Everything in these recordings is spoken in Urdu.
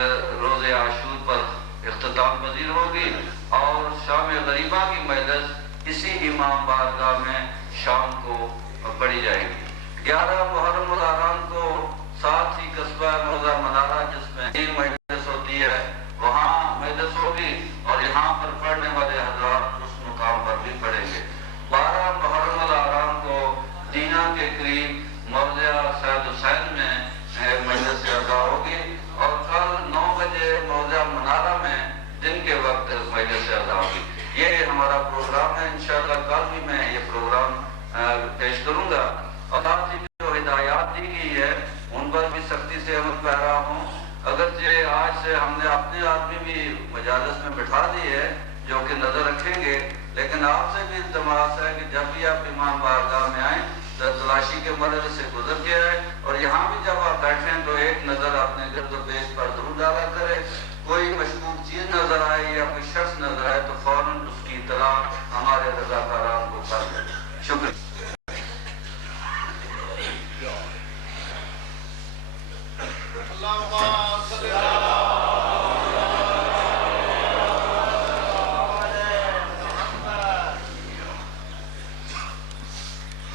روز عاشور پر اختتام پذیر ہوگی اور شام غریبہ کی مجلس اسی امام بارگاہ میں شام کو پڑھی جائے گی۔ 11 محرم الحرام کو ساتھ ہی قصبہ روزہ منارہ جس میں تین مجلس ہوتی ہے وہاں مجلس ہوگی اور یہاں پر پڑھنے والے حضرات اس مقام پر بھی پڑھیں گے۔ 12 محرم الحرام کو دینا کے قریب موضع سید حسین میں مجلس ادا ہوگی اور کل 9 بجے موضع منارہ میں دن کے وقت مجلس ادا ہوگی۔ یہ ہمارا پروگرام ہے، انشاءاللہ کل بھی میں یہ پروگرام پیش کروں گا اور ساتھ ہی جو ہدایات دی گئی ہے ان پر بھی سختی سے عمل پیرا ہوں۔ اگرچہ آج سے ہم نے اپنے آدمی بھی مجالس میں بٹھا دی ہے جو کہ نظر رکھیں گے، لیکن آپ سے بھی التماس ہے کہ جب بھی آپ امام بارگاہ میں آئیں تو تلاشی کے مرحلے سے گزر کے آئے اور یہاں بھی جب آپ بیٹھیں تو ایک نظر اپنے گرد و پیش پر ضرور ڈالا کرے۔ کوئی مشکوک چیز نظر آئے یا کوئی شخص نظر آئے تو فوراً اس کی اطلاع ہمارے رضاکاران کو کر دیں۔ شکریہ۔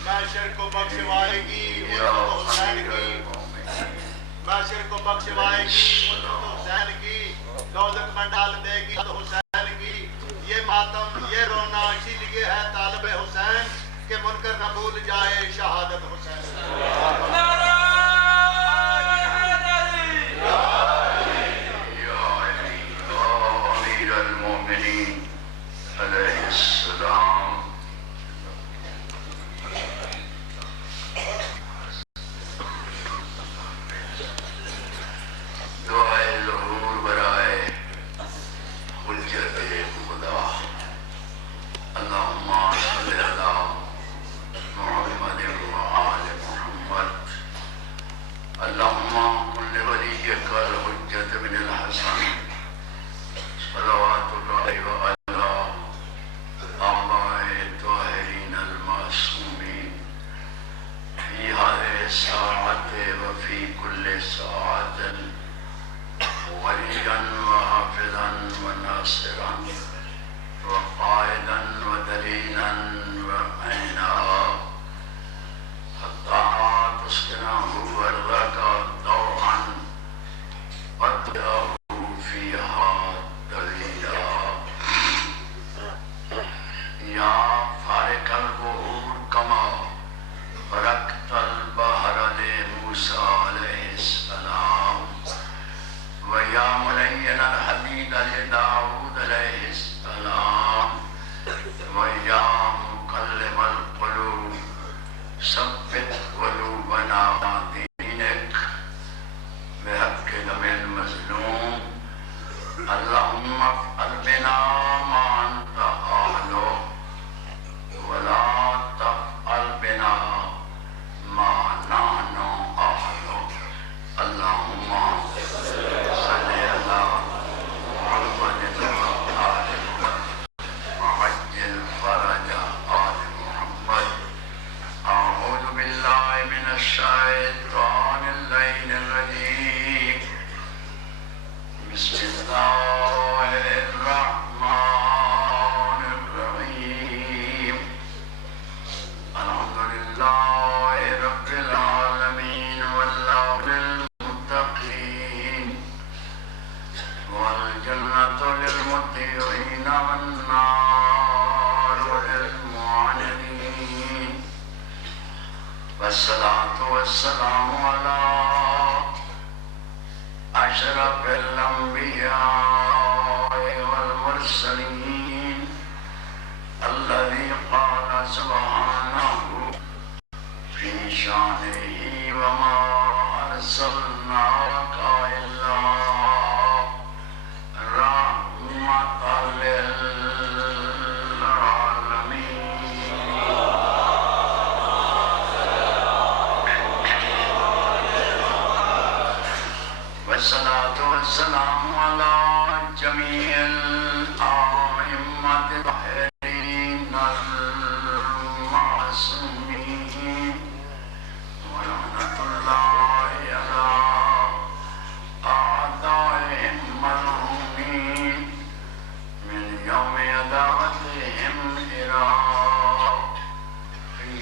معاشر کو بخشوائے گی حسین کی، معاشر کو بخشوائے گی حسین کی، دوزخ میں ڈال دے گی حسین کی۔ یہ ماتم یہ رونا اسی لیے ہے طالب حسین کہ منکر نہ بھول جائے شہادت حسین۔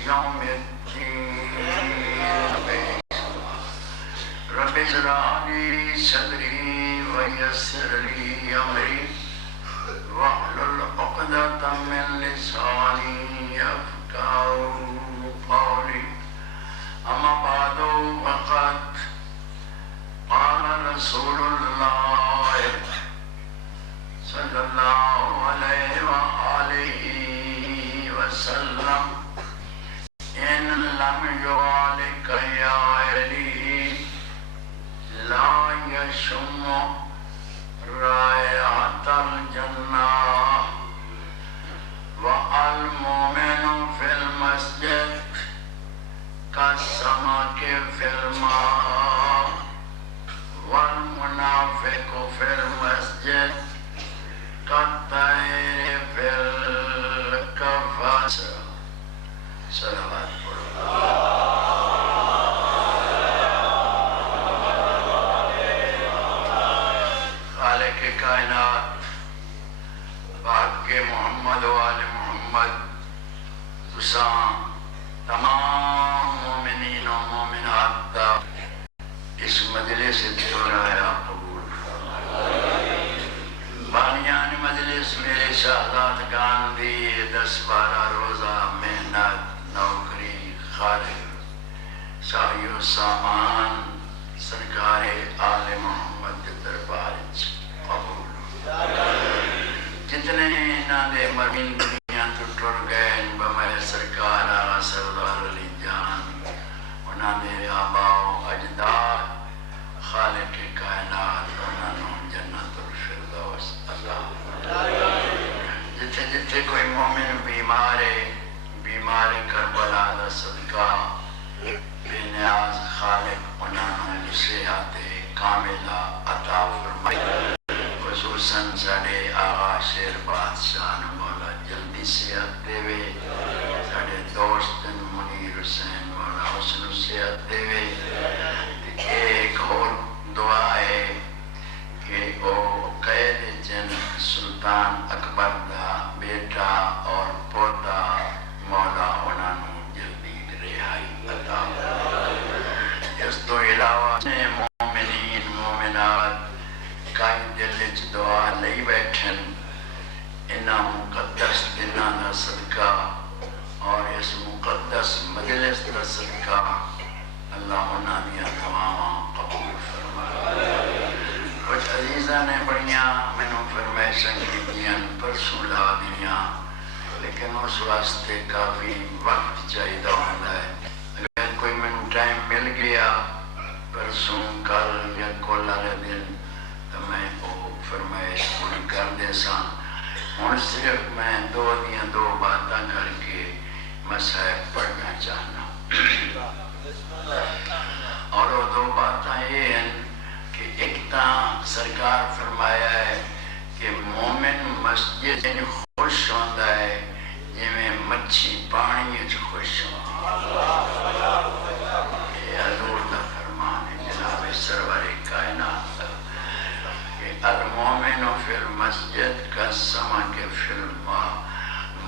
يوم الدين رب اشرح لي صدري ويسر لي أمري واحلل عقدة من لساني يفقهوا قولي أما بعد فقد قال رسول الله صلى الله عليه وآله وسلم إن لم يعلق يا علي لا يشم رائحة الجنة والمؤمن في المسجد كالسمك في الماء والمنافق في المسجد كالطير في القفص. صلوات خالق کائنات پاک کے محمد و آل محمد تساں تمام مومنین و مومنات دا اس مجلس دورہ قبول بانیان مجلس میرے شہزادگان دی 10-12 روزہ محنت نوکری خارج سعی و سامان سرکار آل محمد کے دربار قبول جتنے انہاں دے مرمین دنیا تو ٹر گئے بمہر سرکار آغا سردار علی جان انہاں دے آباء و اجداد خالق کائنات انہاں نو جنت الفردوس اللہ جتھے جتھے کوئی مومن بیمار کربلا دا صدقہ بے نیاز خالق انہاں نو صحت کاملہ عطا فرمائے خصوصاً ساڑے آغا شیر بادشاہ مولا جلدی صحت دے وے ساڑے دوست منیر حسین مولا حسن صحت دے وے ایک اور دعا ہے کہ وہ قید جن سلطان اکبر دا بیٹا اور پوتا مولا انہاں نو جلدی رہائی عطا اس تو علاوہ مومنین مومنات کئی دل وچ دعا لئی بیٹھن انہاں مقدس دناں دا صدقہ اور اس مقدس مجلس دا صدقہ اللہ انہاں دیاں دعاواں قبول فرمائے کچھ عزیزاں نے بڑیاں مینوں فرمائشاں کیتیاں پرسوں لا دیاں لیکن اس واسطے کافی وقت چاہیے ہوندا ہے اگر کوئی مینوں ٹائم مل گیا پرسوں کل یا کل والے دن تو میں وہ فرمائش پوری کر دے ساں ہن صرف میں دو باتاں کر کے مصائب پڑھنا چاہنا اور وہ دو باتاں یہ ہیں کہ ایک تاں سرکار فرمایا ہے کہ مومن مسجد خوش ہوندا ہے جویں مچھی پانی وچ خوش ہوندا یہ حضور دا فرمان ہے جناب سرور کائنات کہ المومن فی المسجد کالسمک فی الماء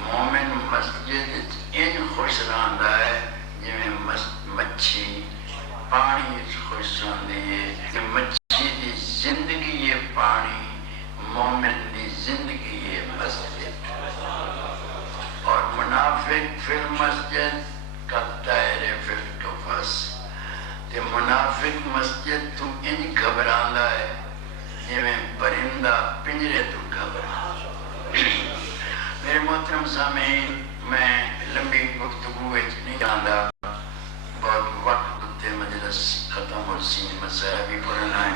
مومن مسجد ان خوش رہندا ہے جویں مچھی پانی وچ خوش ہوندی ہے کہ مچھی دی زندگی یہ پانی مومن دی زندگی یہ مسجد اور منافق فی المسجد کالطیر فی القفص تے منافق مسجد تو ان گھبراندا ہے جویں پرندہ پنجرے تو گھبراندا میرے محترم سامعین میں لمبی گفتگو وچ نہیں جاندا بہت وقت تے مجلس ختم ہو سی مصائب ہی پڑھنا ہے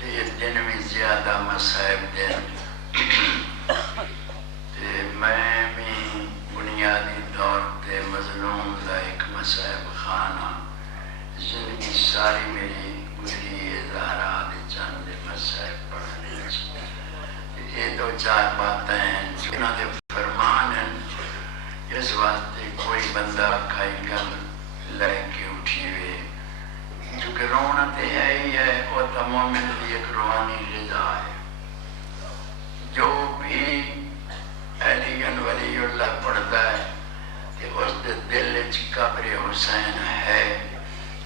کہ یہ دن بھی زیادہ مصائب دن میں بھی بنیادی طور تے مظلوم دا ایک مصائب خانہ زندگی ساری میری گزری زہرا دے چند مصائب پڑھنے یہ دو چار باتیں ہیں جنہاں دے فرمان ہیں اس واسطے کوئی بندہ کھائی گل لے کے اٹھی ہوئے چونکہ رونا تے ہے ہی ہے وہ تو مومن دی ایک روحانی غذا ہے جو بھی علی ولی اللہ پڑھتا حسین ہے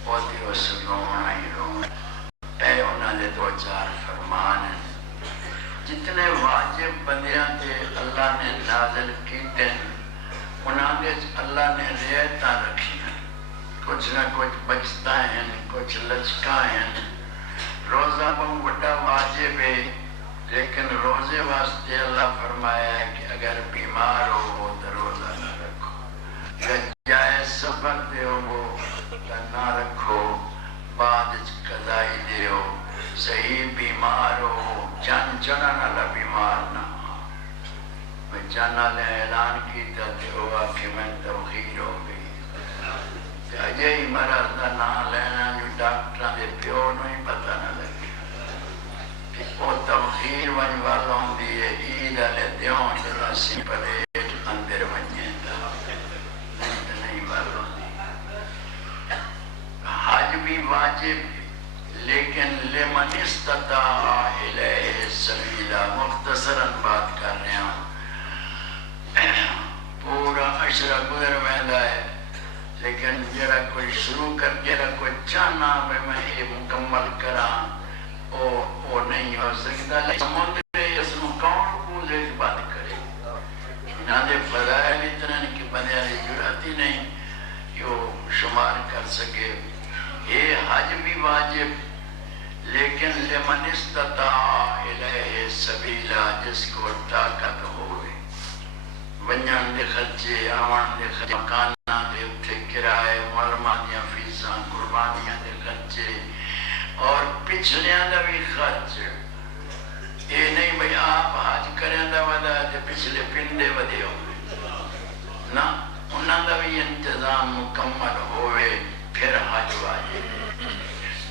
وہ تے اس رونا ہی رونا اے انہاں دے دو چار فرمان ہیں جتنے واجب بندیاں تے اللہ نے نازل کیتے ہیں انہاں دے اللہ نے رعایتاں رکھی ہیں کچھ نہ کچھ بچتا ہیں کچھ لچکا ہیں روزہ بہت بڑا واجب ہے لیکن روزے واسطے اللہ فرمایا ہے کہ اگر بیمار ہو تو روزہ نہ رکھو اگر جائز سفر دے ہو تو نہ رکھو بعد قضائی دے ہو صحیح بیمار ہو جان چنن والا بیمار نہ ہو میں جانا لے اعلان کیتا تے ہوا کہ میں توخیر ہو گئی اجے ہی مرض دا نام لینا جو ڈاکٹراں دے پیو نوں ہی پتہ نہ لگے کہ وہ توخیر ون والا ہوندی ہے عید والے دیوں جڑا سی پلیٹ اندر ونجے دا نہیں والا ہوندی حج بھی واجب لیکن لمن استطاع الیہ سبیلا مختصراً بات کر رہے ہوں پورا عشرہ گزر ویندا ہے لیکن جڑا کوئی شروع کر جڑا کوئی چاہنا میں یہ مکمل کراں وہ نہیں ہو سکتا سمندر اس میں کون پوزے بات کرے انہاں دے فضائل اتنا کہ بندے کی ضرورت ہی نہیں جو شمار کر سکے یہ حج بھی واجب لیکن لمن استطاع الیہ سبیلا جس کو طاقت ہوئے ونجن دے خرچے آون دے خرچے مکاناں دے اتھے کرائے علماء دیاں فیساں قربانیاں دے خرچے اور پچھلیاں دا بھی خرچ یہ نہیں بھئی آپ حج کریں دا ودا تے پچھلے پنڈے ودے ہوئے نہ انہاں دا بھی انتظام مکمل ہوئے پھر حج واجب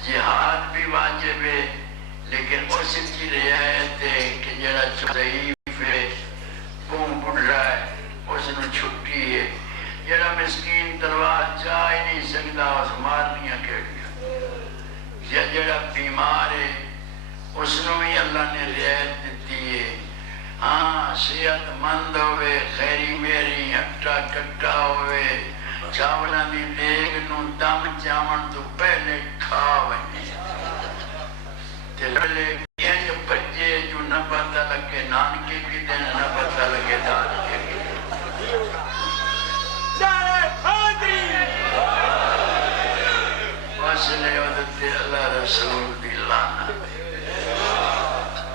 جہاد بھی واجب ہے لیکن اس کی رعایت ہے کہ جڑا ضعیف ہے گم بڑھ رہا ہے اس نے چھٹی ہے جڑا مسکین تلوار جا ہی نہیں سکتا اس مارنیاں کیڑیاں یا جڑا بیمار ہے اس نے بھی اللہ نے رعایت دیتی ہے ہاں صحت مند ہوئے خیری میری ہٹا کٹا ہوئے چاولاں دی دیگ نوں دم چاون تو پہلے کھا ونجے تے لڑے انج بجے جو نہ پتہ لگے نانکے کی دن نہ پتہ لگے دانکے کی نعرہ حیدری واسلے ودتے اللہ رسول دی لعنت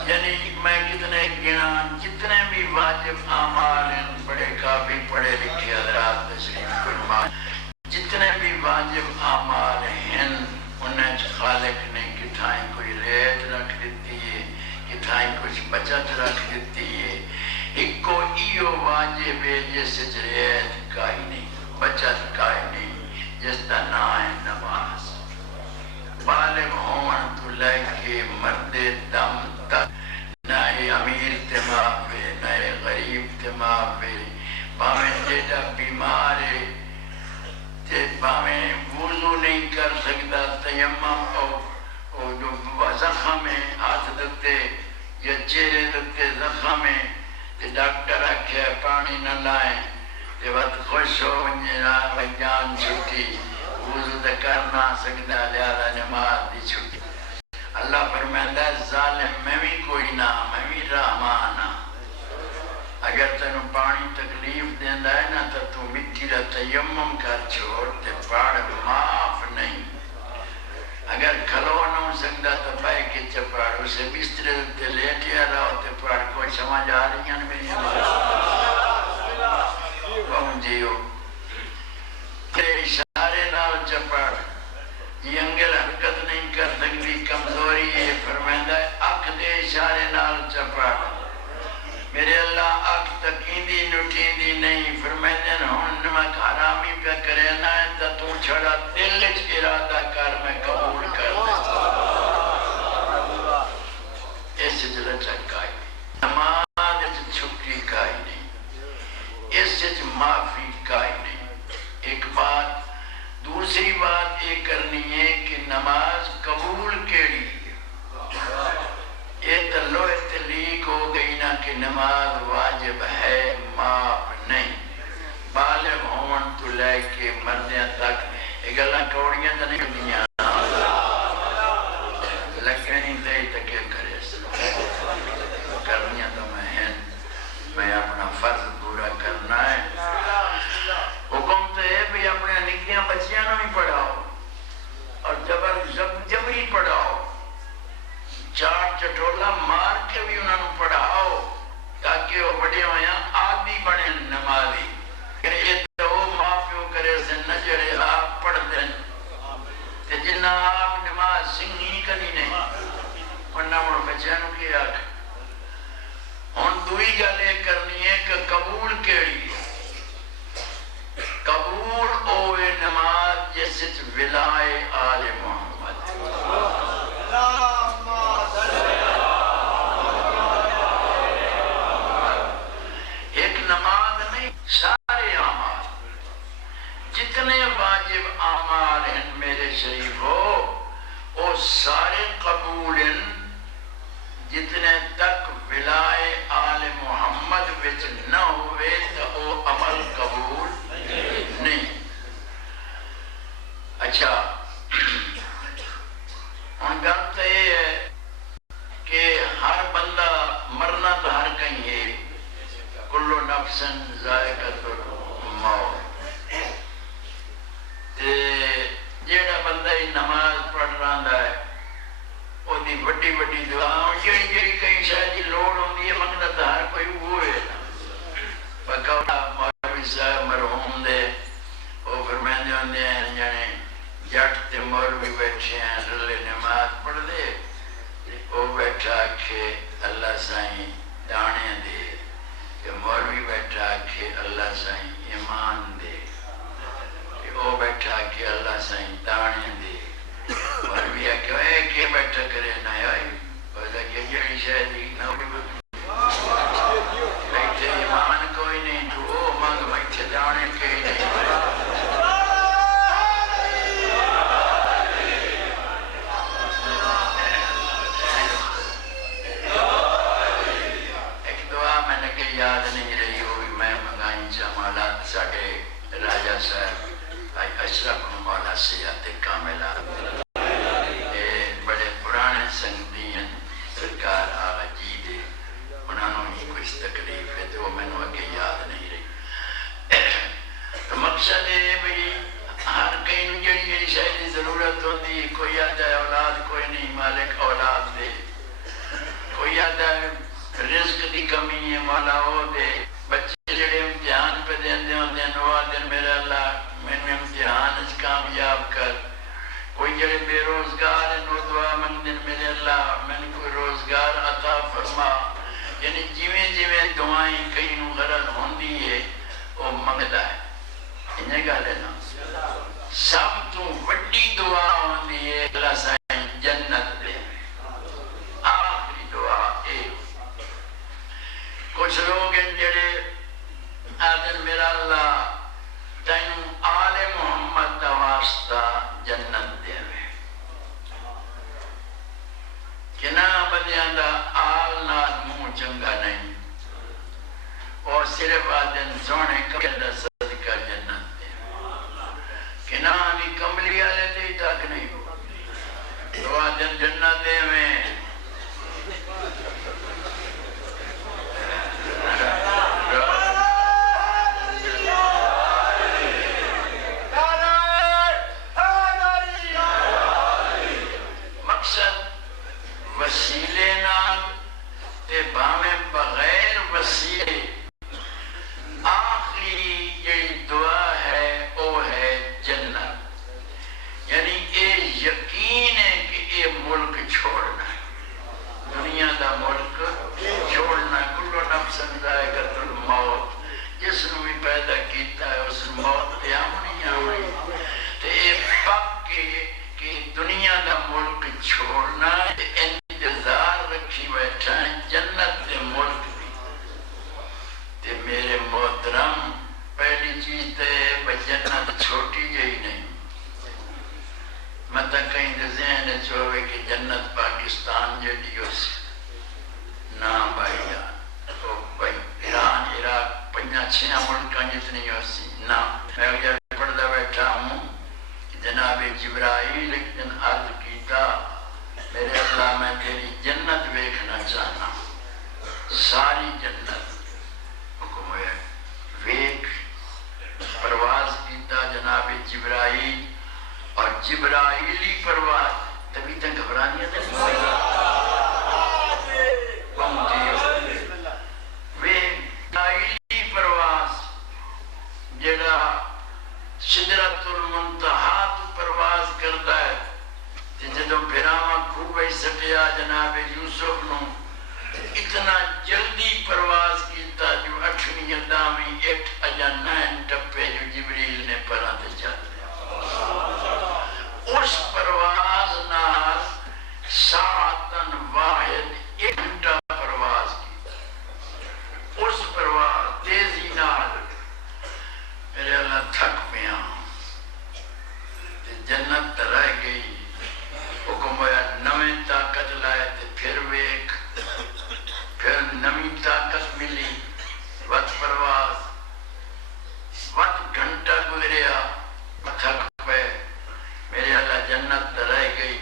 یعنی میں کتنے گنا جتنے بھی واجب اعمال ہیں بڑے کافی پڑھے لکھے حضرات تشریف فرمائیں جتنے بھی واجب اعمال ہیں انہیں خالق نے کتھائیں کوئی ریت رکھ دیتی ہے کتھائیں کچھ بچت رکھ دیتی ہے ایک کو ایو واجب ہے جس سے ریت کا ہی نہیں بچت کا ہی نہیں جس کا نام ہے نماز بالغ ہون تو لے کے مرد دم تک نہ امیر تمام پہ نہ غریب تمام پہ باویں جیڑا بیمار ہے تے باویں وضو نہیں کر سکتا تیمم اور جو زخم ہے ہاتھ دتے یا چہرے دتے زخم ہے تے ڈاکٹر آکھے پانی نہ لائیں تے وقت خوش ہو ونجے جان چھٹی وضو تے کر نہ سکتا لہذا نماز دی چھٹی اللہ فرمائندا ہے ظالم میں بھی کوئی نہ میں بھی رحمان ہاں اگر تینوں پانی تکلیف دیندا ہے نا تو مٹی دا تیمم کر چھوڑ تے پاڑ معاف نہیں اگر کھلو نہ ہو سکتا تو پائے کے چپاڑ اسے بسترے تے لیٹیا رہو تے پاڑ کوئی سمجھ آ رہی ہیں میری پہنچیو تے اشارے نال چپاڑ یہ انگل حرکت نہیں کر سکتی کمزوری ہے فرمائندہ ہے اک دے اشارے نال چپاڑ میرے اللہ اک تکیندی نٹیندی نہیں فرمائندہ ہون نمک حرامی پہ کرے نہ ہے تو چھڑا دل اچ ارادہ کر میں قبول کر دے اس جلہ چکائی نماز اچ چھٹی کائی نہیں اس اچ معافی کائی نہیں ایک بات دوسری بات یہ کرنی ہے کہ نماز قبول کیڑی یہ تو لوہ تلیق ہو گئی نا کہ نماز واجب ہے معاف نہیں بالغ ہون تو لے کے مردیاں تک کوڑیاں تو نہیں دیا لکھنی دے تکے کرے کرنیاں تو میں اپنا فرض پورا کرنا ہے حکم تو ہے بھی اپنے نکیاں بچیاں نو بھی پڑھاؤ اور جبری پڑھاؤ چاٹ چٹولا مار کے بھی انہوں نے پڑھاؤ تاکہ وہ بڑے ہویا عادی بنے نمازی یہ تو ماں پیو کرے سے نجرے آپ پڑھ دیں کہ جنہ آپ نماز سنگھی کنی نہیں انہوں نے بچانوں کی آکھ ان دوئی گلے کرنی ہے کہ قبول کیڑی قبول اوے نماز جیسے ولائے آل محمد ایک نماز نہیں سارے اعمال جتنے واجب اعمال ہیں میرے شریف ہو وہ سارے قبول ہیں جتنے تک ولائے آل محمد وچ نہ ہوئے تو وہ عمل قبول نہیں اچھا ان گل تو یہ ہے کہ ہر بندہ مرنا تو ہر کہیں ہے کلو نفسن ذائقۃ الموت جیڑا بندہ نماز پڑھ رہا ہے وہ دی بڑی بڑی دعا جیڑی کئی شاید کی لوڑ ہوندی ہے منگتا تو ہر کوئی وہ ہے پکا مولوی صاحب مرحوم دے وہ فرمائندے ہوندے ہیں جانے جٹ تے مولوی بیٹھے ہیں رلے نماز پڑھ دے وہ بیٹھا کہ اللہ سائیں دانے دے کہ مولوی بیٹھا کہ اللہ سائیں ایمان دے کہ وہ بیٹھا کہ اللہ سائیں دانے دے مولوی کہ اے کہ بیٹھا کرے نہ آئی بولا کہ جڑی شاید نہ بیٹھے ایمان کوئی نہیں تو وہ مانگ بیٹھے دانے کے نہیں یاد نہیں رہی ہوئی میں منگائیں جمالات ساڑھے راجہ صاحب اشرف مولا سیاد کاملہ بڑے پرانے سنگتی ہیں سرکار آغا جی دے انہوں نے کچھ تکلیف ہے تو میں نے اگے یاد نہیں رہی تو مقصد ہے بھئی ہر کہیں جڑی شاید ضرورت ہوتی کوئی آدھا ہے اولاد کوئی نہیں مالک اولاد دے کوئی آدھا ہے رزق دی کمی ہے مولا ہو دے بچے جڑے امتحان پہ دیندے ہوندے نوا دن میرا اللہ میں امتحان اس کامیاب کر کوئی جڑے بے روزگار ہے نو دعا منگ دن میرے اللہ میں کوئی روزگار عطا فرما یعنی جیویں دعائیں کئی نو غرض ہوندی ہے وہ منگدا ہے انہیں گا لینا سب تو وڈی دعا ہوندی ہے اللہ سائیں جنت دے آخری دعا اے کچھ لوگ ہیں جڑے آدھر میرا اللہ تینوں آل محمد دا واسطہ جنت دے میں کنا بدیاں دا آل نال منہ چنگا نہیں اور صرف آدھر سونے کبھی دا صدقہ جنت دے کنا بھی کملی آلے دے تاک نہیں تو آدھر جنت دے میں وسیلے نال تے باویں بغیر وسیلے آخری جڑی دعا ہے وہ ہے جنت یعنی یہ یقین ہے کہ یہ ملک چھوڑنا ہے دنیا دا ملک چھوڑنا کلو نفس ذائقۃ الموت جس نے بھی پیدا کیتا ہے اس موت تے آمنی تے یہ پک کہ دنیا دا ملک چھوڑنا انتظار رکھی بیٹھا ہے جنت دے ملک دی تے میرے محترم پہلی چیز تے جنت چھوٹی جہی نہیں مطلب کہیں دے ذہن چوہے کہ جنت پاکستان جڑی ہو سی نا بھائی جان تو بھائی ایران عراق پنجا چھیاں ملکاں جتنی ہو سی نا میں اگر پڑھتا بیٹھا ہوں جناب جبرائیل ایک دن عرض کیتا میرے اللہ میں تیری جنت ویکھنا چاہنا ساری جنت حکم ہوئے ویکھ پرواز کیتا جناب جبرائیل اور جبرائیلی پرواز تبھی تک گھبرانیاں نہیں ہوئی جبرائیلی پرواز جڑا سدرۃ المنتہا تو پرواز کرتا ہے جدو پھراواں کھوبے سٹیا جناب یوسف نو اتنا جلدی پرواز کیتا جو 8ویں 10ویں 8 یا 9 ٹپے جو جبریل نے پرا تے چل اس پرواز نال ساعتن واحد 1 گھنٹہ پرواز کی اس پرواز تیزی نال میرے اللہ تھک پیا جنت رہ گئی حکم ہویا نویں طاقت لائے تے پھر ویک پھر نویں طاقت ملی وقت پرواز وقت گھنٹہ گزریا تھک پہ میرے اللہ جنت رہ گئی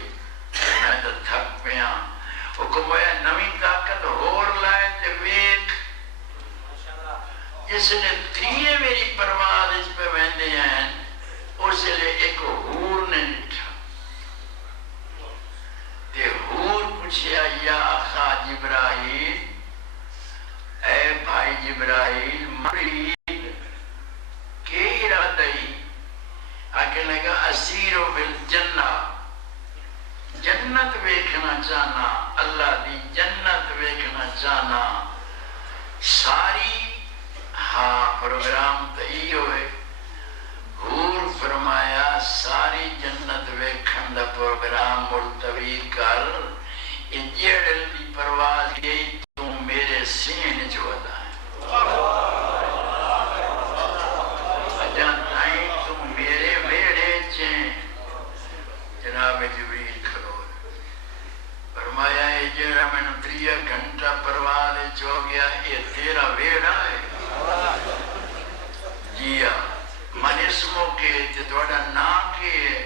میں تو تھک پیا حکم ہویا نویں طاقت ہور لائے تے ویک جس نے تھیے میری پرواز اس پہ ویندے ہیں اس لئے ایک حور نے نٹھا تے حور پوچھیا یا آخا جبرائیل اے بھائی جبرائیل مرید کے ارادہی آکے لگا اسیرو بالجنہ جنت ویکھنا چاہنا اللہ دی جنت ویکھنا چاہنا ساری ہاں پروگرام تئی ہوئے حور فرمایا ساری جنت ویکھن دا پروگرام ملتوی کر جیڑل دی پرواز گئی تو میرے سین جو ادا ہے جان تائیں تو میرے ویڑے چیں جناب جبریل کھلو فرمایا یہ جیڑا میں نے 3 گھنٹہ پرواز ہو گیا یہ تیرا ویڑا ہے جی من اسموں کے تھوڑا نام کے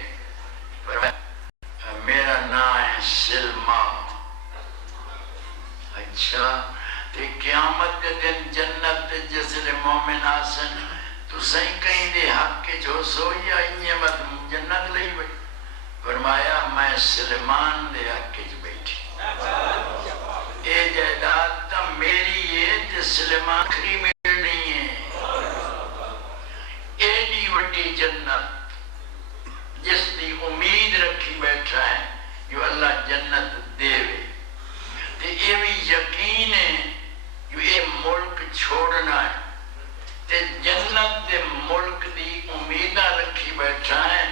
میرا نام ہے سلمہ اچھا تے قیامت کے دن جنت جسل مومن آسن تو صحیح کہیں دے حق کے جو سوئی آئیے مت جنت لئی بھئی فرمایا میں سلمان دے حق کے جو بیٹھی اے جائداد تا میری یہ تے سلمان کری ملنی ہے ایڈی وڈی جنت جس دی امید رکھی بیٹھا ہے جو اللہ جنت دے وے تے یہ بھی یقین ہے جو یہ ملک چھوڑنا ہے تے جنت دے ملک دی امیدہ رکھی بیٹھا ہے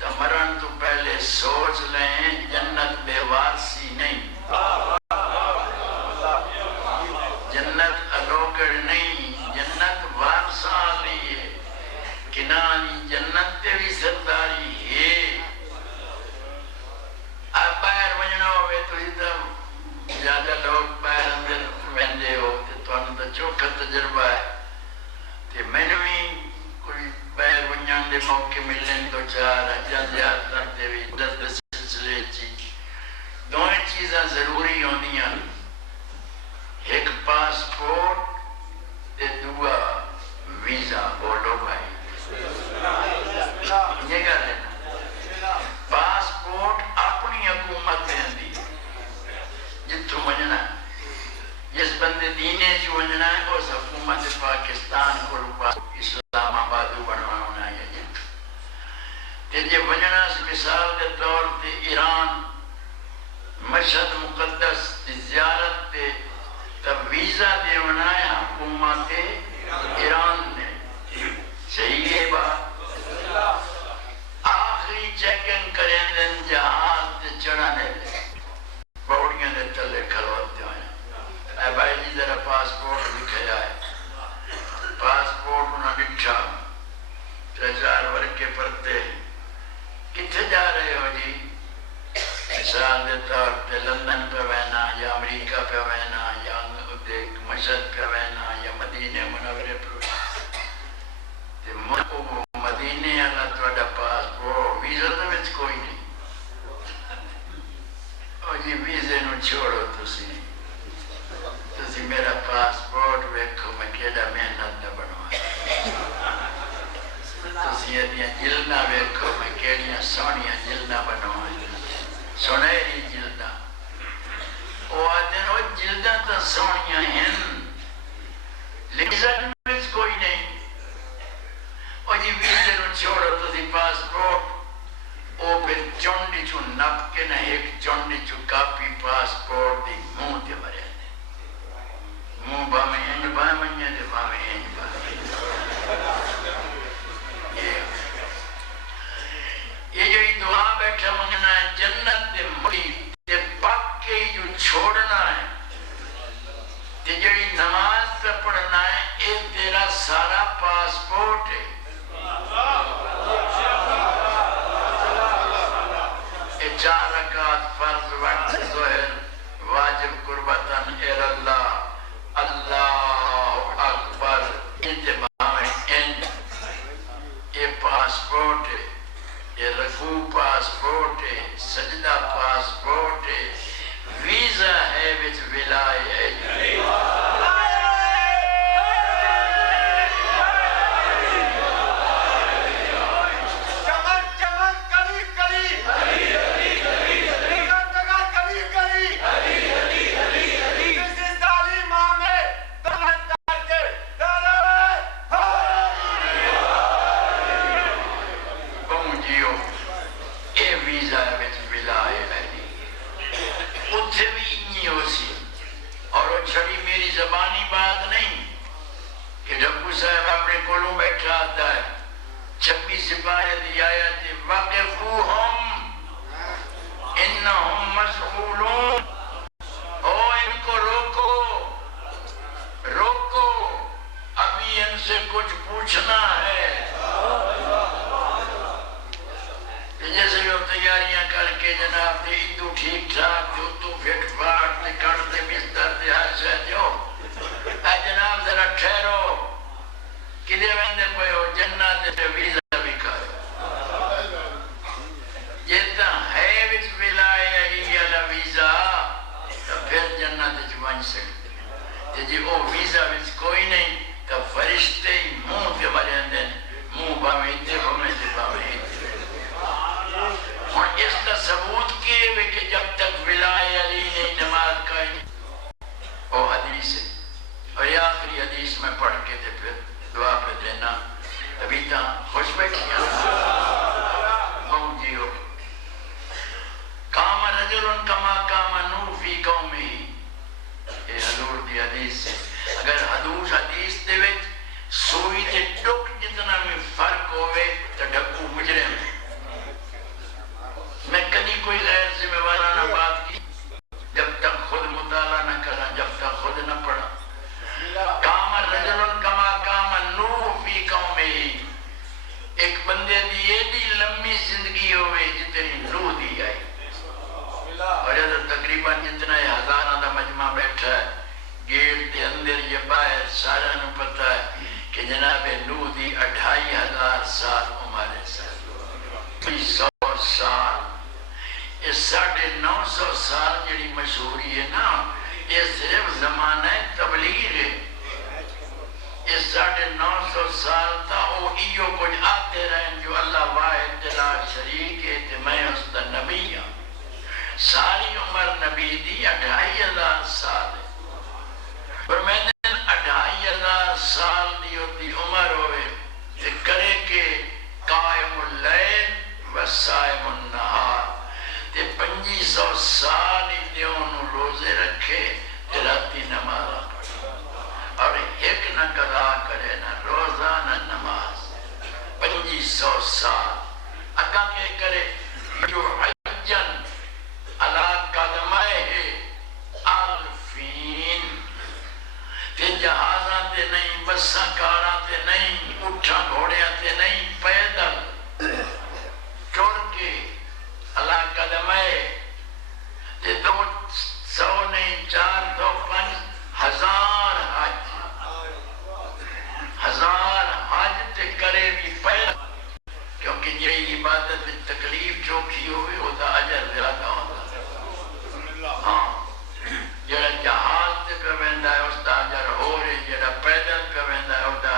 تو مرن تو پہلے سوچ لیں جنت بے وارسی نہیں جنت اڈوکڑ نہیں جنت وارسا لیے کنانی جنت تے بھی سرداری ہے اب باہر وجنا ہوئے تو ادھر زیادہ لوگ باہر اندر ویندے ہو تو انہوں تو چوکھا تجربہ ہے تے میں نے بھی کوئی باہر ونجان دے موقع ملیں تو چار اجان زیادہ دے بھی 10 سلسلے چیز دوئے چیزاں ضروری ہونی ہیں ایک پاسپورٹ تے دعا ویزا بولو بھائی یہ گا لینا پاسپورٹ اپنی حکومت دیں دی جتو منجنا جس بندے دینے جو منجنا ہے اس حکومت پاکستان کو روپا اسلام آبادو بنوانا ہے جتو تے جے منجنا سے مثال دے طور تے ایران مشہد مقدس تے زیارت تے تب ویزا دے منائے حکومت ایران نے صحیح ہے بات آخری چیکنگ کریں دن جہاز تے چڑھانے دے پوڑیاں دے تلے کھلوتے ہیں اے بھائی جی ذرا پاسپورٹ لکھے جائے پاسپورٹ انہاں لکھا 3-4 ورکے پڑھتے کتھے جا رہے ہو جی مثال دے طور پہ لندن پہ وینا یا امریکہ پہ وینا یا مشہد پہ وینا یا مدینہ منورے پہ وینا مدینے اللہ توڑا پاسپورٹ ویزا تو میں کوئی مسیح دیا جلدہ ویکھو میں کیڑیاں سونیاں جلدہ بنوائیں سنہری جلدہ وہ آتے ہیں وہ جلدہ تو سونیاں ہیں لیکن سرٹیفکیٹ کوئی نہیں اور جی ویزے نو چھوڑو تو دی پاسپورٹ وہ پھر چونڈی چو نپ کے نہ ایک چونڈی چو کاپی پاسپورٹ دی منہ دے مرے دے منہ با میں انج با منیا دے با میں انج با یہ جو دعا بیٹھا منگنا ہے جنت دے مڑی دے پاک کے جو چھوڑنا ہے تے جو نماز پہ پڑھنا ہے اے تیرا سارا پاسپورٹ ہے اے 4 رکعت فرض وقت ظہر واجب قربتاً اے اللہ اللہ اکبر انتباہ ان یہ پاسپورٹ ہے یہ رکوع پاسپورٹ ہے سجدہ پاسپورٹ ہے ویزا ہے وچ ولائے ہے زبانی بات نہیں کہ ڈبو صاحب اپنے کولوں بیٹھا آتا ہے 26 سپاہی دی آیت وقفوہم انہم مسئولون او ان کو روکو روکو ابھی ان سے کچھ پوچھنا ہے جیسے جو تیاریاں کر کے جناب دے ادو ٹھیک ٹھاک جو تو فٹ فاٹ دے کڑ دے بستر دے ہر سے جو اے جناب ذرا ٹھہرو کدے ویندے پہ ہو جنت دے ویزا بھی کرو جیتا ہے وچ ولائے علی علی ویزا تو پھر جنت دے بن سکتے تے جی وہ ویزا وچ کوئی نہیں تو فرشتے ہی منہ کے مرے اندر منہ باویں تے باویں تے باویں اور اس کا ثبوت کیے ہوئے کہ جب تک ولائے علی نہیں نماز قائم وہ حدیث ہے اور یہ آخری حدیث میں پڑھ کے تھے پھر دعا پہ دینا ابھی تاں خوش بیٹھیاں جیو کام رجل کما کام نوح فی قومی یہ حضور دی حدیث ہے اگر حدیث دے وچ سوئی تے ٹک جتنا میں فرق ہوئے تو ڈکو مجرم ہے میں کبھی کوئی غیر ذمہ وارانہ بات کی جب تک خود مطالعہ نہ کرا جب تک خود نہ پڑھا کام رجل کما کام نوح فی قومی ایک بندے دی ایڈی لمبی زندگی ہوئے جتنی نوح دی آئی اور یہ تقریباً جتنا یہ ہزارہ دا مجمع بیٹھا ہے گیٹ دے اندر یہ باہر سارا نو پتہ ہے کہ جناب نوح دی 2500 سال عمر ہے 100 سال یہ 950 سال جڑی مشہوری ہے نا یہ صرف زمانہ تبلیغ ہے یہ 950 سال تا وہ ایو کچھ آتے رہیں جو اللہ واحد لا شریک ہے تے میں اس دا نبی ہوں ساری عمر نبی دی 2500 سال ہے پر میں نے 2500 سال دی ہوتی عمر ہوئے تے کرے کہ قائم اللیل وسائم النہار تے 2500 سال دیوں روزے رکھے تے راتی نماز پڑھے اور ایک نہ قضا کرے نہ روزہ نہ نماز 2500 سال اگا کے کرے جو حجن علا قدمائے الفین تے جہازاں تے نہیں بساں کاراں تے نہیں اٹھاں گھوڑیاں تے نہیں پیدل چڑھ کے اللہ قدمائے تے 200 نہیں 405 ہزار حج تے کرے بھی پیدا کیونکہ یہ عبادت تکلیف جو کی ہوئے ہوتا اجر زیادہ ہوتا ہاں جڑا جہاز تے پہ ویندا ہے اس دا اجر ہو رہی جڑا پیدل پہ ویندا ہے اس دا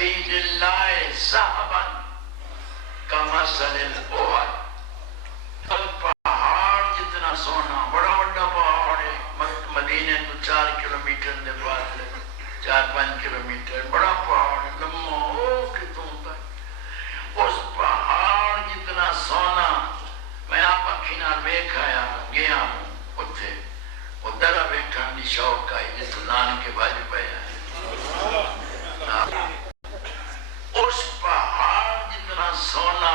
سبیل اللہ صحبا کمثل الاحد، پہاڑ جتنا سونا، بڑا بڑا پہاڑ ہے، مدینے تو 4 کلومیٹر دے بعد 4-5 کلومیٹر بڑا پہاڑ ہے، لمبا ہو کے تھا، اس پہاڑ جتنا سونا میں آپ اکھینا ویکھ آیا گیا ہوں اتھے، وہ درہ ویکھن دی شوق آئی جس لان کے بھاج پایا ہے، اس پہاڑ جتنا سونا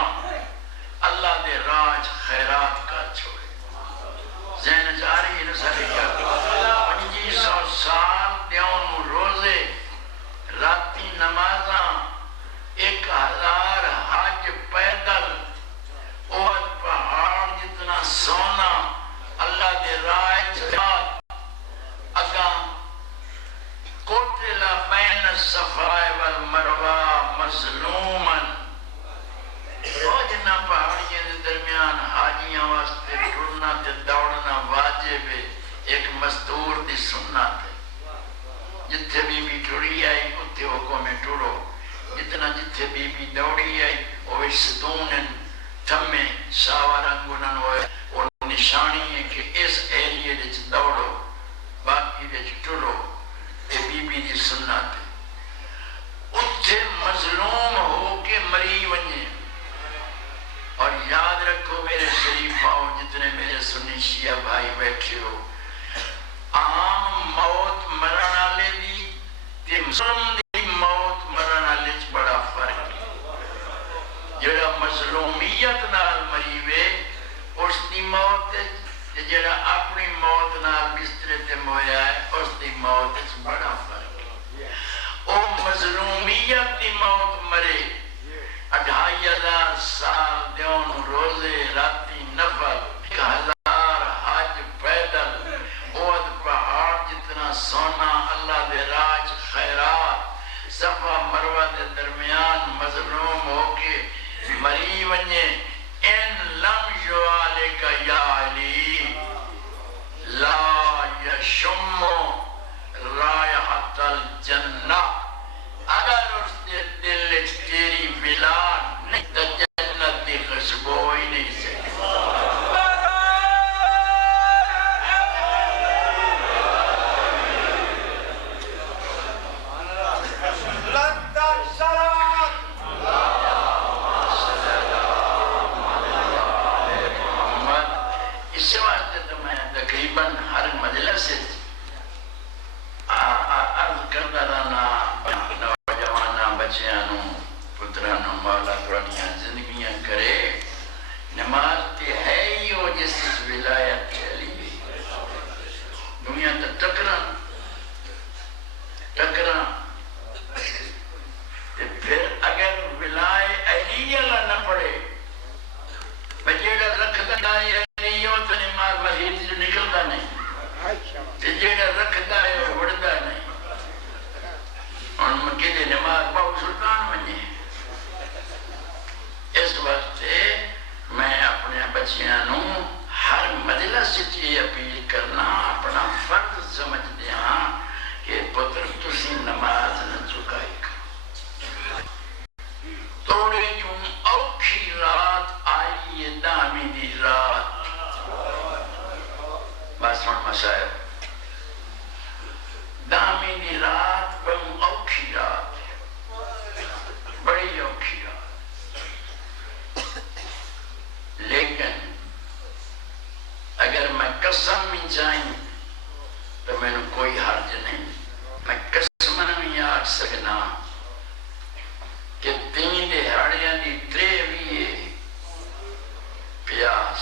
اللہ دے راج خیرات کا چھوڑے، ذہن جاری ہے سارے کیا 2500 سال دیوں روزے راتی نمازاں 1000 حج پیدل، احد پہاڑ جتنا سونا اللہ دے راج خیرات اگاں قتل بین الصفا والمروہ مظلوما، جنہ پہاڑیاں دے درمیان حاجیاں واسطے ٹرنا تے دوڑنا واجب ہے، ایک مستور دی سنت ہے، جتھے بی بی ٹری آئی اتھے حکم ٹرو، جتنا جتھے بی بی دوڑی آئی وہ ستون تھمے ساوا رنگونن ہوئے، اور نشانی ہے کہ اس ایریے دے دوڑو باقی دے ٹرو، اے بی بی دی سنت ہے، اتھے مظلوم ہو کے مری ونجے، اور یاد رکھو میرے شریف آؤ جتنے میرے سنی شیعہ بھائی بیٹھے ہو، عام موت مرنا لے دی تے مسلم دی موت مرنا لے بڑا فرق ہے، جڑا مظلومیت نال مری وے اس دی موت تے جڑا اپنی موت نال بسترے تے مویا ہے اس دی موت بڑا فرق ہے، او مظلومیت دی موت مرے 2500 سال دیون روزے راتی نفل 1000 حج پیدل، احد پہاڑ جتنا سونا اللہ دے راج خیرات، صفا مروہ دے درمیان مظلوم ہو کے مری ونجے، ان لم یعالک یا علی لا یشم رائحۃ الجنہ، اگر اس دے دل تیری ولا نہیں تو جنت دی خوشبو ہی نہیں سکتی۔ اس واسطے تو میں تقریباً ہر مجلس سے عرض کرتا رہنا نوجواناں بچیاں پترانوں مولا تھوڑیاں زندگیاں کرے، نماز تے ہے ہی ہو جس ولایت علی، دنیا تے ٹکراں تے پھر اگر ولایت علی اللہ نہ پڑے بجیڑا رکھتا ہے علی ہو تو نماز مسجد سے نکلتا نہیں، تے جیڑا رکھتا ہے وہ وڑتا نہیں، ان کے لئے نماز بہت سلطان بنی ہے۔ اس واسطے میں اپنے بچیاں ہر مجلس سے اپیل کرنا اپنا فرض سمجھ دیا کہ پتر تسی نماز نہ چکائی کرو، توڑے جو اوکھی رات آئی یہ دامی دی رات، بس من مسائب دامی دی رات بہت اوکھی رات ہے، بڑی اوکھی رات، لیکن اگر میں قسم میں جائیں تو میں نے کوئی حرج نہیں، میں قسم نہیں آج سکنا کہ 3 دہاڑیاں دی 23 پیاس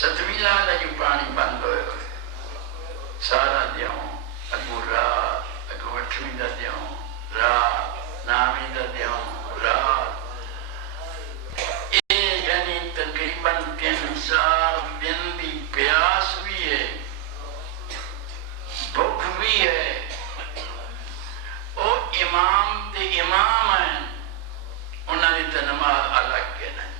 7ویں لالہ جو پانی بند ہوئے سارا دیوں اگو رات اگو 8ویں دا دیوں رات 9ویں دا دیوں رات، یعنی تقریباً 3000 دن دی پیاس بھی ہے، بھوک بھی ہے، او امام تے امام ہیں انہوں نے تو نماز الگ کے نہیں،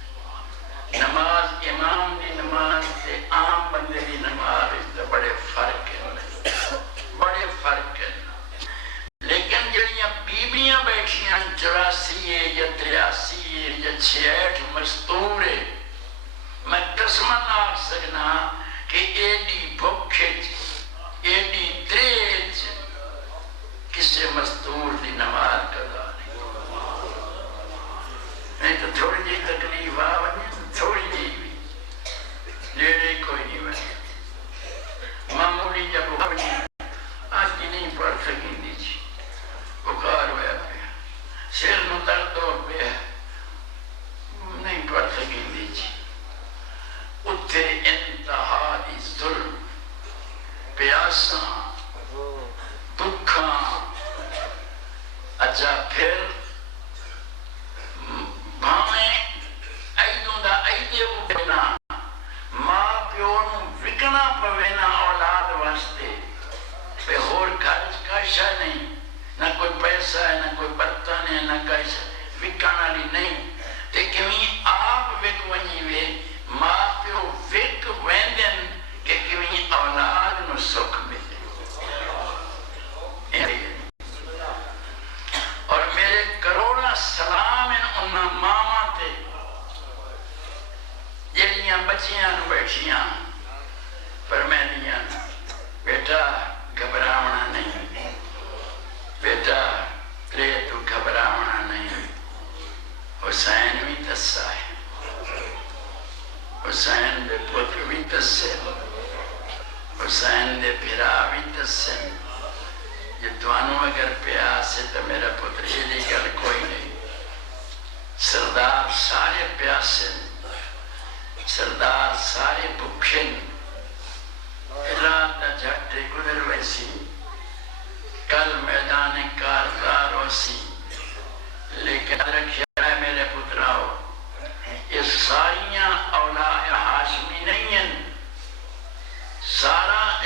نماز امام دی نماز تے عام بندے دی نماز بڑے فرق ہے، بڑے فرق ہے، لیکن جڑیاں پیاساں دکھاں اچھا پھر بھاویں ایدوں دا ایدے اٹھنا ماں پیو نوں وکنا پوے نا اولاد واسطے پہ ہور خرچ کاشا نہیں نہ کوئی پیسہ ہے نہ کوئی برتن ہے نہ کاشا وکن والی نہیں تے کیویں آپ وک ونی وے ماں پیو وک ویندن کہ کیویں اولاد نوں سکھ ملے اور میرے کروڑا سلام ان انہاں ماما تے جڑیاں بچیاں نوں بیٹھیاں فرمائیاں بیٹا گھبراونا نہیں بیٹا ترے تو گھبراونا نہیں حسین بھی دسا ہے حسین دے پتر بھی دسے حسین دے بھرا بھی دسے یہ دوانوں اگر پیاس ہے تو میرا پتر یہ نہیں گل کوئی نہیں سردار سارے پیاسے سردار سارے بھوکے رات جھٹے گزر ویسی کل میدان کارزار ہوسی لیکن رکھیا ہے میرے پتراؤ یہ ساریاں اولاد ہاشمی نہیں ہیں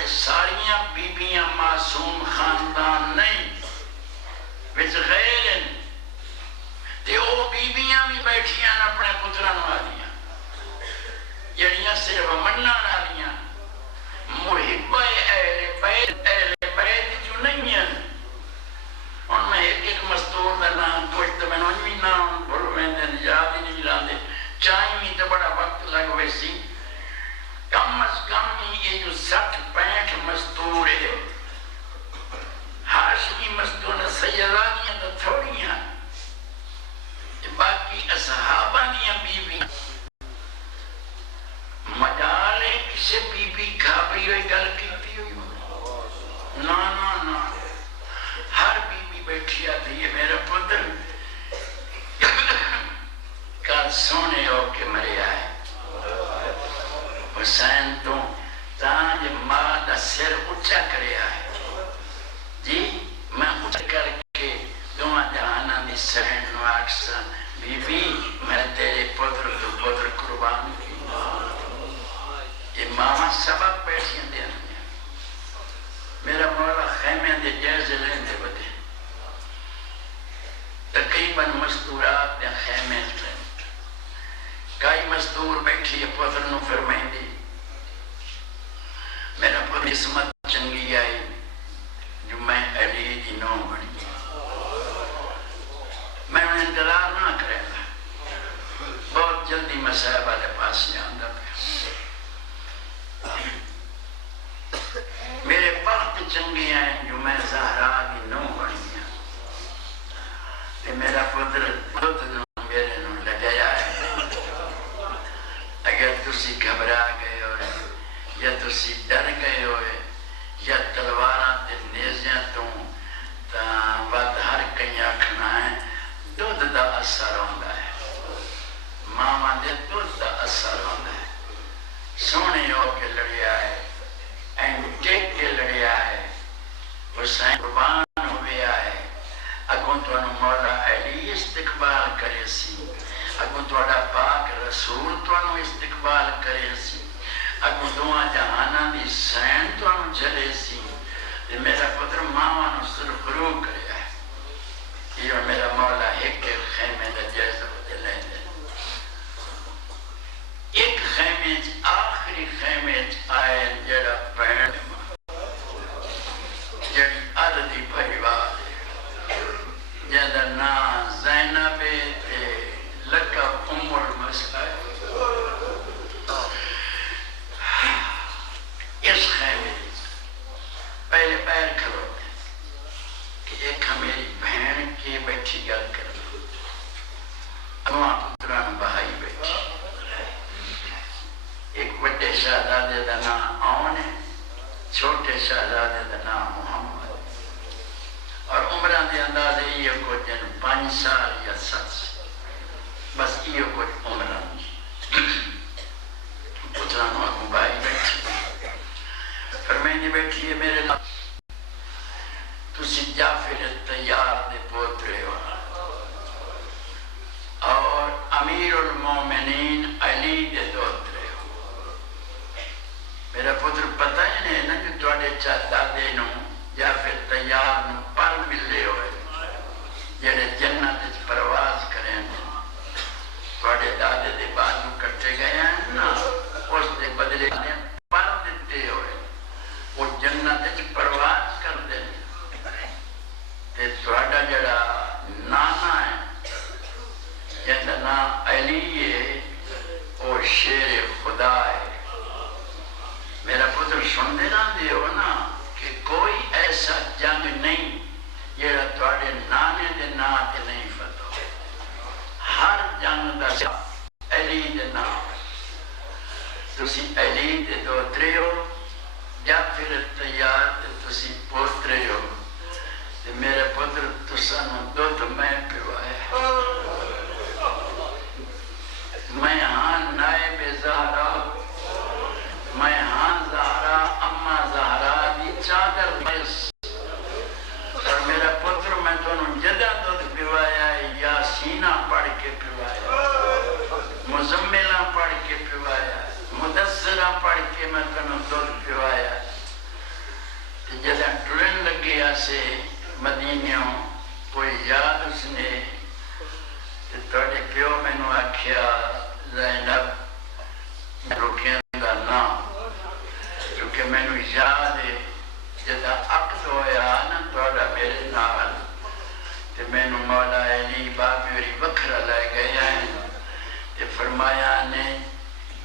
ساریاں بیبیاں معصوم خاندان نہیں وچ غیر ہیں تے او بیبیاں بھی بیٹھیاں اپنے پتران والیاں جڑیاں صرف مننا والیاں محبہ اہل بیت جو نہیں ہیں ان میں ایک مستور دا نام کچھ تو میں نوجوی نام بھول ویندے یاد ہی نہیں لاندے چاہیں بھی تو بڑا وقت لگ ویسی کم از کم یہ جو 60-65 مستور ہے ہاشمی مستور سیدانیاں تو تھوڑی ہیں باقی اصحابہ دیا بیوی مجال ہے کسے بیوی کھاپی ہوئی گل کیتی ہوئی نا نا نا ہر بیوی بیٹھی آتی ہے میرا پتر کل سونے ہو کے مرے آئے حسین تو تانج ماں دا سر اچھا کرے آئے جی میں اچھا کر کے دعا جہانا دی سہن نو آکسان بی بی میں تیرے پتر تو پتر قربان کی یہ ماما سبق بیٹھیں دے میرا مولا خیمے دے جائزے لیندے بدے تقریباً مستورات دے خیمے دے کئی مزدور بیٹھی ہے پتر نو فرمائیں دی میرا پتر اسمت چنگی آئی جو میں علی دی نو بڑی میں انہیں انتظار نہ کرے گا بہت جلدی مسائب والے پاس جاندہ پہ میرے پخت چنگی آئیں جو میں زہرا دی نو بڑی ہے میرا پتر خود نو میرے نو لگایا ہے اگر تسی گھبرا گئے ہوئے یا تسی ڈر گئے ہوئے یا تلواراں تے نیزیاں تو ود ہر کئی آکھنا ہے دودھ دا اثر ہوندا ہے ماما دے دودھ دا اثر ہوندا ہے سونے ہو کے لڑیا ہے این ٹیک کے لڑیا ہے حسین قربان ہوئے آئے اگوں تو انہوں مولا علی استقبال کرے سی اگوں تو اڈا پاک رسول تو انہوں استقبال کرے سی اگوں دعا جہانا دی سین تو انہوں جلے سی میرا پتر ماما نو صرف رو کرے آئے یہ میرا مولا ایک خیمے دا جیسا بدے لیں دے ایک خیمے آخری خیمے آئے جڑا بہن جڑی عددی پریوار جیدہ نا زینب تے لقب المسئلہ اس خیمے پہلے پیر کھلوتے کہ ایک میری بہن کی بیٹھی گل کرنا اگواں پتران بہائی بیٹھی ایک بڑے شہزادے دا نام آن ہے چھوٹے شہزادے دا نام محمد اور عمرہ دے اندازے یہ کچھ 5 سال یا 7 سال بس یہ کچھ عمرہ پترانوں اگوں بائی بیٹھی فرمائیں دی بیٹھی ہے میرے نال تسی جعفر طیار دے پوترے ہو اور امیر المومنین علی دے دوترے ہو میرا پتر پتہ ہی نہیں نا کہ تواڈے دادے نو جعفر طیار نو پر ملے ہوئے جڑے جنت وچ پرواز کریں تواڈے دادے دے بازو کٹے گئے ہیں نا اس دے بدلے نے پر دیتے ہوئے وہ جنت وچ پرواز کردے ہیں تے تواڈا جڑا نانا ہے جندا نام علی ہے وہ شیر خدا ہے میرا پتر سن دے نہ دیو نا کہ کوئی ایسا جنگ نہیں جڑا تواڈے نانے دے نام تے نہیں فتح ہر جنگ دا علی دے نام تسی علی دے دوترے ہو جعفر طیار تے تسی پوترے ہو تے میرے پتر تساں نوں دودھ میں پیوایا میں ہاں نائب زہرا میں ہاں زہرا اما زہرا دی چادر بس اور میرا پتر میں دونوں جدہ دودھ پیوایا یاسینہ پڑھ کے پیوایا مزملہ پڑھ کے پیوایا مدثرہ پڑھ کے میں دونوں دودھ پیوایا جدہ ٹرین لگیا سے مدینیوں کوئی یاد اس نے تواڈے پیو مینوں آکھیا زینب رکیاں دا نام کیونکہ مینوں یاد ہے جدا عقد ہویا نا تواڈا میرے نال تے مینوں مولا علی باپ میری وکھرا لے گئے ہیں تے فرمایا نے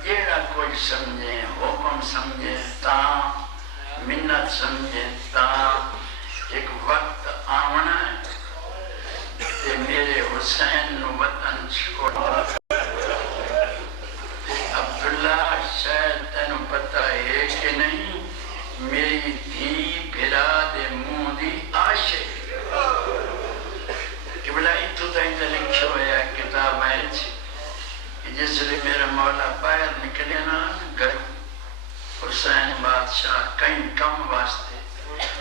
جیڑا کوئی سمجھے حکم سمجھے تاں منت سمجھے تاں ایک وقت آونا ہے تے میرے حسین نو وطن چھوڑا عبداللہ شاید تینوں پتہ ہے کہ نہیں میری دھی بھرا دے منہ دی عاشق کہ بلا اتو تائیں لکھا ہوا کتاب ہے جس لئے میرا مولا باہر نکلے نا گھر حسین بادشاہ کہیں کم واسطے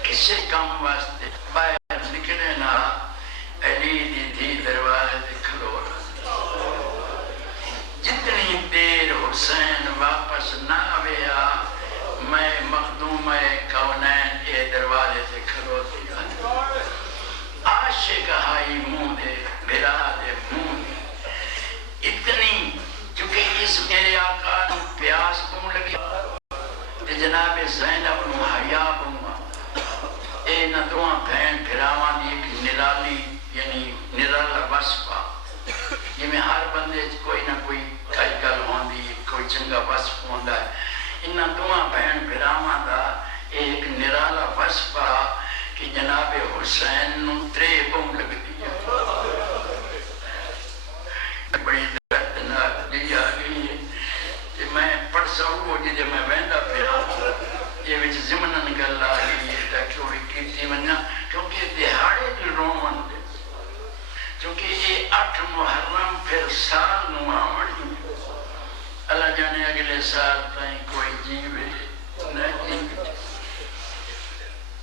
کسی کم واسطے باہر نکلے نا علی دی تھی دروازے دے کھلو جتنی دیر حسین واپس نہ آویا میں مخدوم کونین اے دروازے دے کھلو دیا عاشق ہائی منہ دے بھرا دے منہ دے اتنی چونکہ اس میرے آقا نو پیاس بون لگی تے جناب زینب نو حیا بونگا اے نہ دعا بہن پھراواں دی ایک نرالی یعنی نرالا وصفہ یہ میں ہر بندے کوئی نہ کوئی کئی گل ہوندی کوئی چنگا وصف ہوندا ہے انہاں دعا بہن پھراواں دا ایک نرالا وصفہ کہ جناب حسین نو ترے بون لگدی ہے بڑی دردناک دل آ گئی ہے کہ میں پڑھ سکوں جدے میں ویندا پھرا یہ وچ ضمنن گل آ گئی ہے تاکہ وہ کیتی ونجا کیونکہ دہاڑے دی رومن دے کیونکہ یہ 8 محرم پھر سال نو آوڑی اللہ جانے اگلے سال تائیں کوئی جیوے نہ جیوے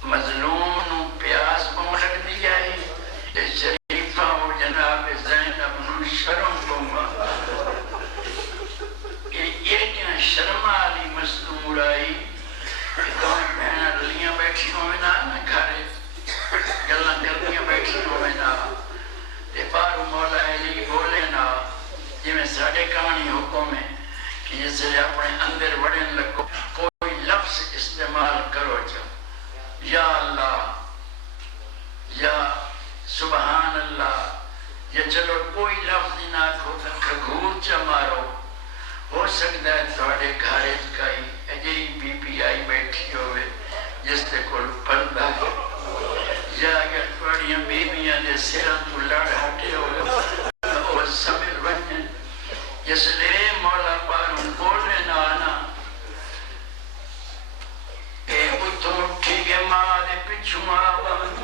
مظلوم نو پیاس بون لگ دی آئی شریفہ و جناب زینب نو شرم بونگا کہ ایک شرم آلی مصدور آئی کہ دوئیں بہنہ رلیاں بیٹھی ہوئے نا گھرے گلہ گلنیاں بیٹھی ہوئے نا تے بارو مولا علی بولے نا جی میں ساڑھے کہانی حکم ہے کہ جس سے اپنے اندر بڑھن لگو کوئی لفظ استعمال کرو جا یا اللہ یا سبحان اللہ یا چلو کوئی لفظ نہ کھو کھگور چا مارو ہو سکتا ہے تھوڑے گھارے کئی اجری بی پی آئی بیٹھی ہوئے جس تے کول پردہ ہے یا اگر تھوڑیاں بیبیاں دے سیران تو لڑ ہٹے ہوئے وہ سمیر بنیں جس لئے مولا پاروں بولے نہ آنا اے اتھو اٹھی کے ماں دے پچھوں آبان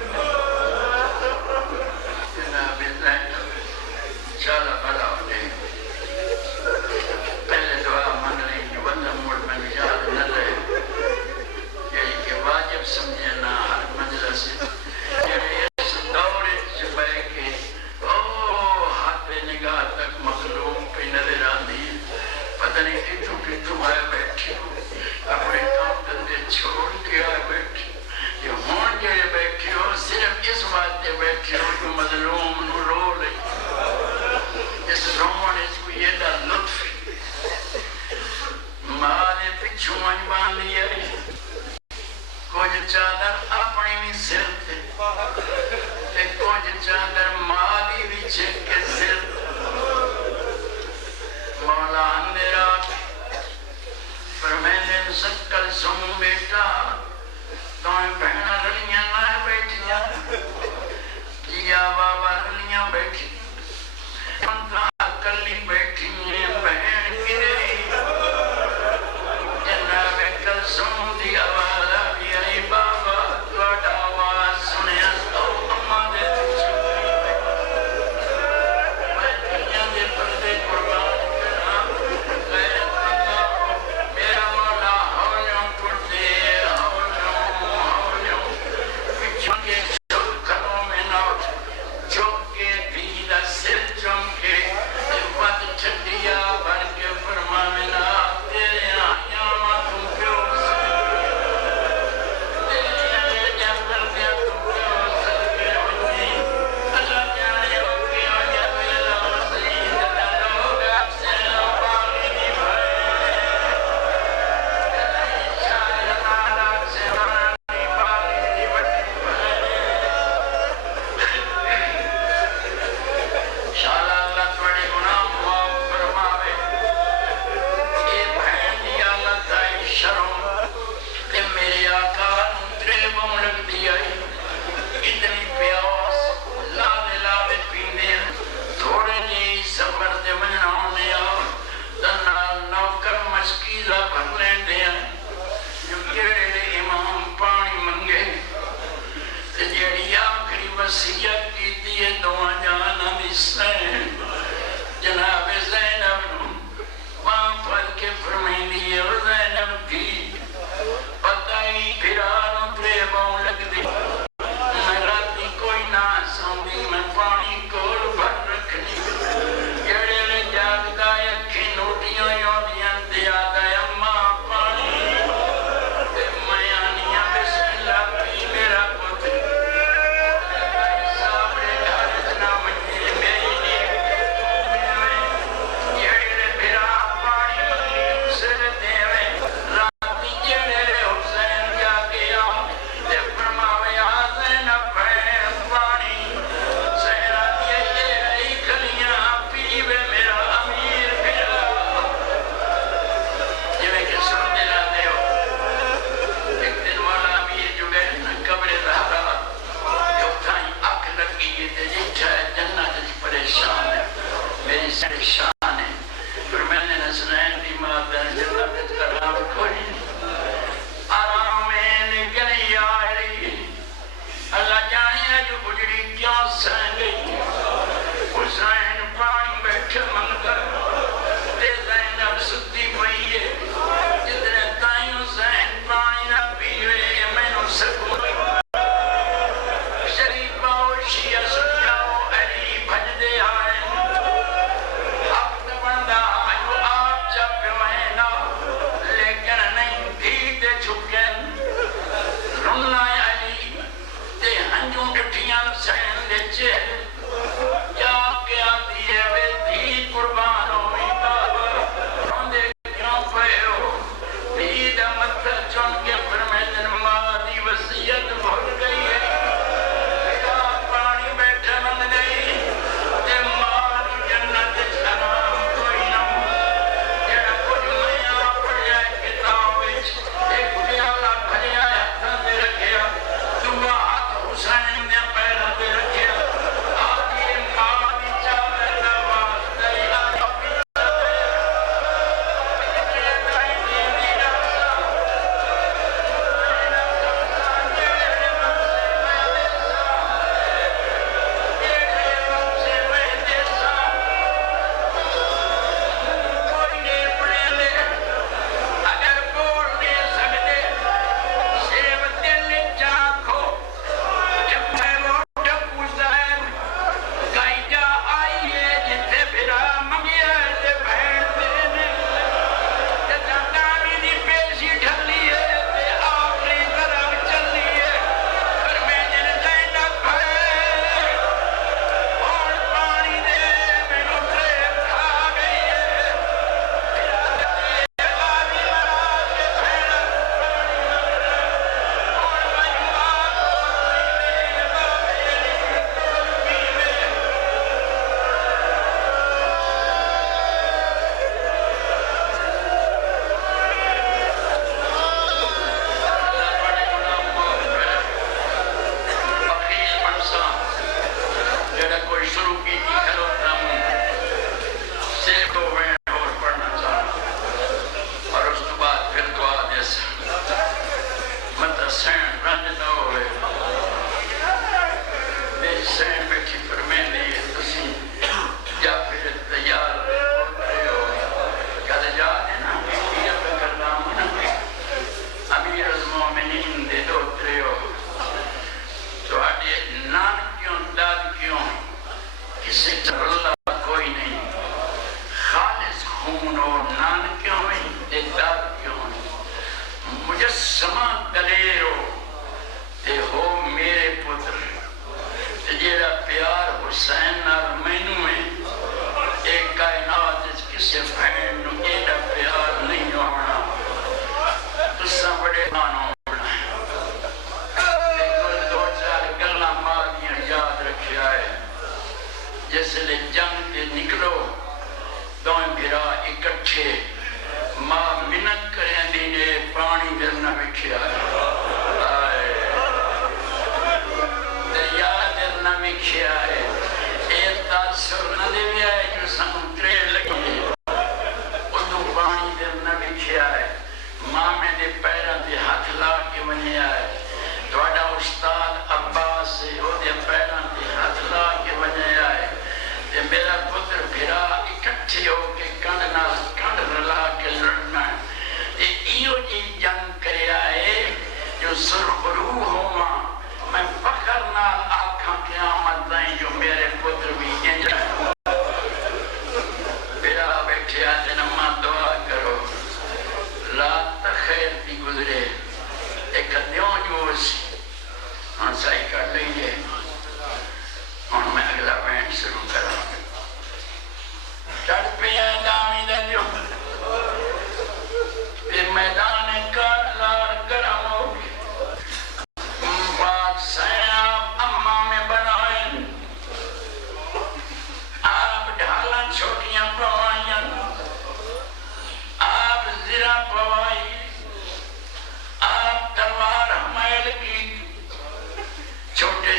جناب زینب چالا بڑا ہونے پہلے دعا من رہی کہ وندہ موڑ میں یاد نہ رہے یہی کہ چادر اپنی بھی سر تے کچھ چادر مالی بھی چھک کے سر مولا اندرا پر میں نے سکل سوں بیٹا تمہیں بہنا رلیاں نہ بیٹھیاں جیا بابا رلیاں بیٹھی منترا کلی بیٹھی بہن گری جناب کلثوم دی آواز آئی آئی بابا تھوڑا آواز سنیا تو اماں دے میں دنیا دے پردے قربان کرا غیرت اللہ میرا مولا ہولیوں پڑھتے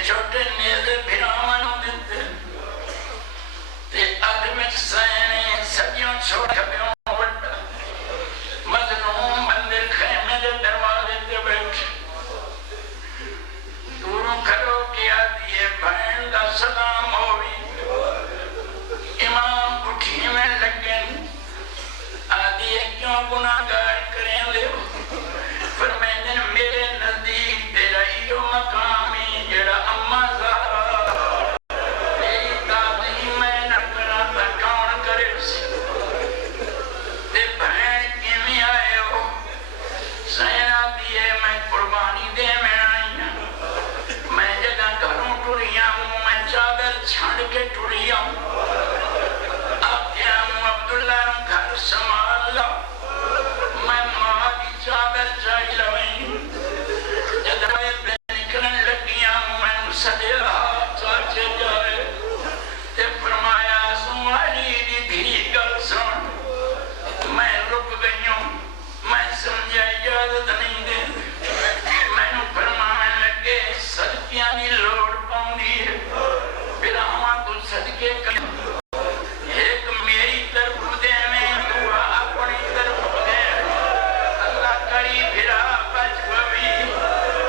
چھوٹے نیزے بھراواں نوں دتے تے اگ وچ سینے سجیوں چھوڑ کھبیوں وڈا مظلوم بندے خیمے دے دروازے تے بیٹھے دوروں کھڑو کے آدھی بہن دا سلام ہوئی امام اٹھی میں لگن آدھی کیوں گناہگار کریں لے فرمائیں میرے نزدیک تیرا ایو مقامی جڑا اما زہرا تیری تعظیم میں نہ کرا تا کون کرے سی تے بہن کیویں آئے ہو سینا دیے میں قربانی دے میں آئی ہوں میں جگہ گھروں ٹریاں ہوں میں چادر چھڑ کے ٹریاں ہوں اب کیا ہوں عبداللہ ہوں گھر سنبھال لا میں ماں کی چادر چاہی لویں جدائے پہ نکلن لگیاں ہوں میں سدے ہاتھ چاچے جائے تے فرمایا سنوالی دی دھی گل سن میں رک گئی ہوں میں سمجھا اجازت نہیں دے میں نو فرمانے لگے صدقیاں دی لوڑ پاؤندی ہے براہاں تو صدقے کریں ایک میری طرف دے میں دعا اپنی طرف دے اللہ کری بھرا بچ بوی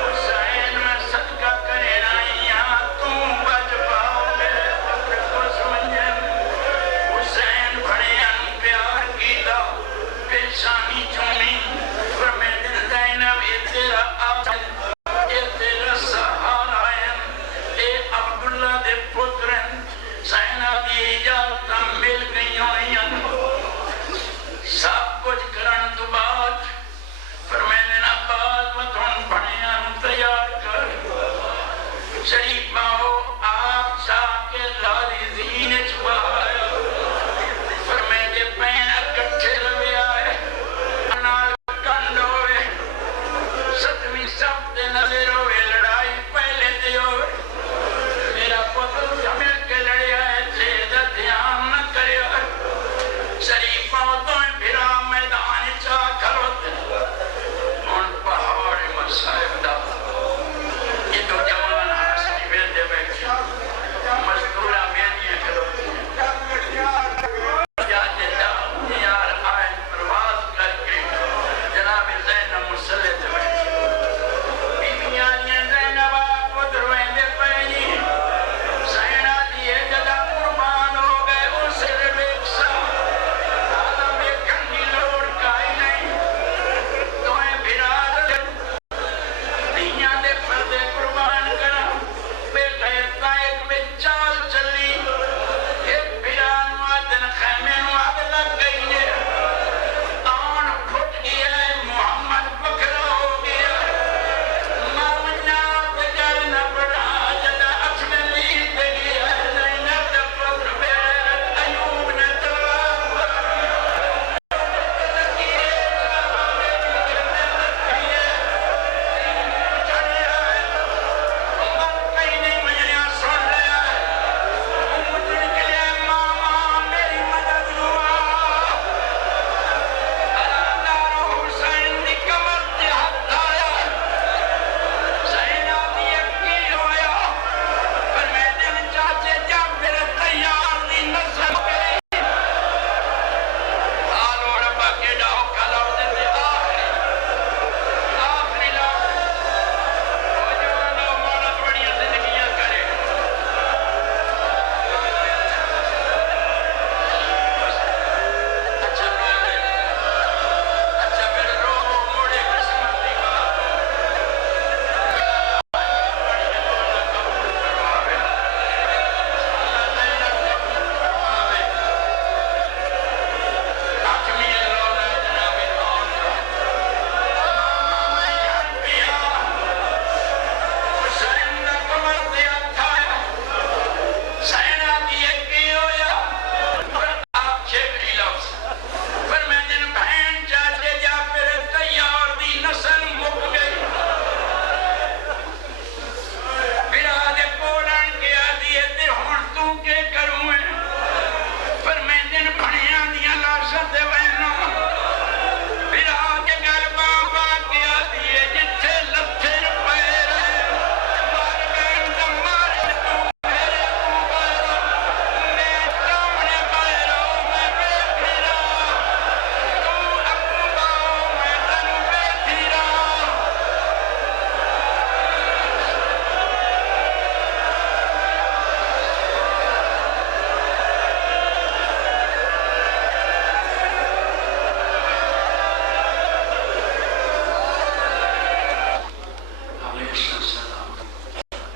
حسین میں صدقہ کرے رائیاں تم بچ پاؤ میرے قبر کو سمجھیں حسین بڑے ان پیار کی دا پیشانی چومی فرمائے زینب اے تیرا آسل اے تیرا سہارا ہے اے عبداللہ دے پترن سینا دی اجازت مل گئی ہوئی سب کچھ کرن تو بعد فرمائے عباس وطن بڑیاں تیار کر شریف باہو آپ شاہ کے لاری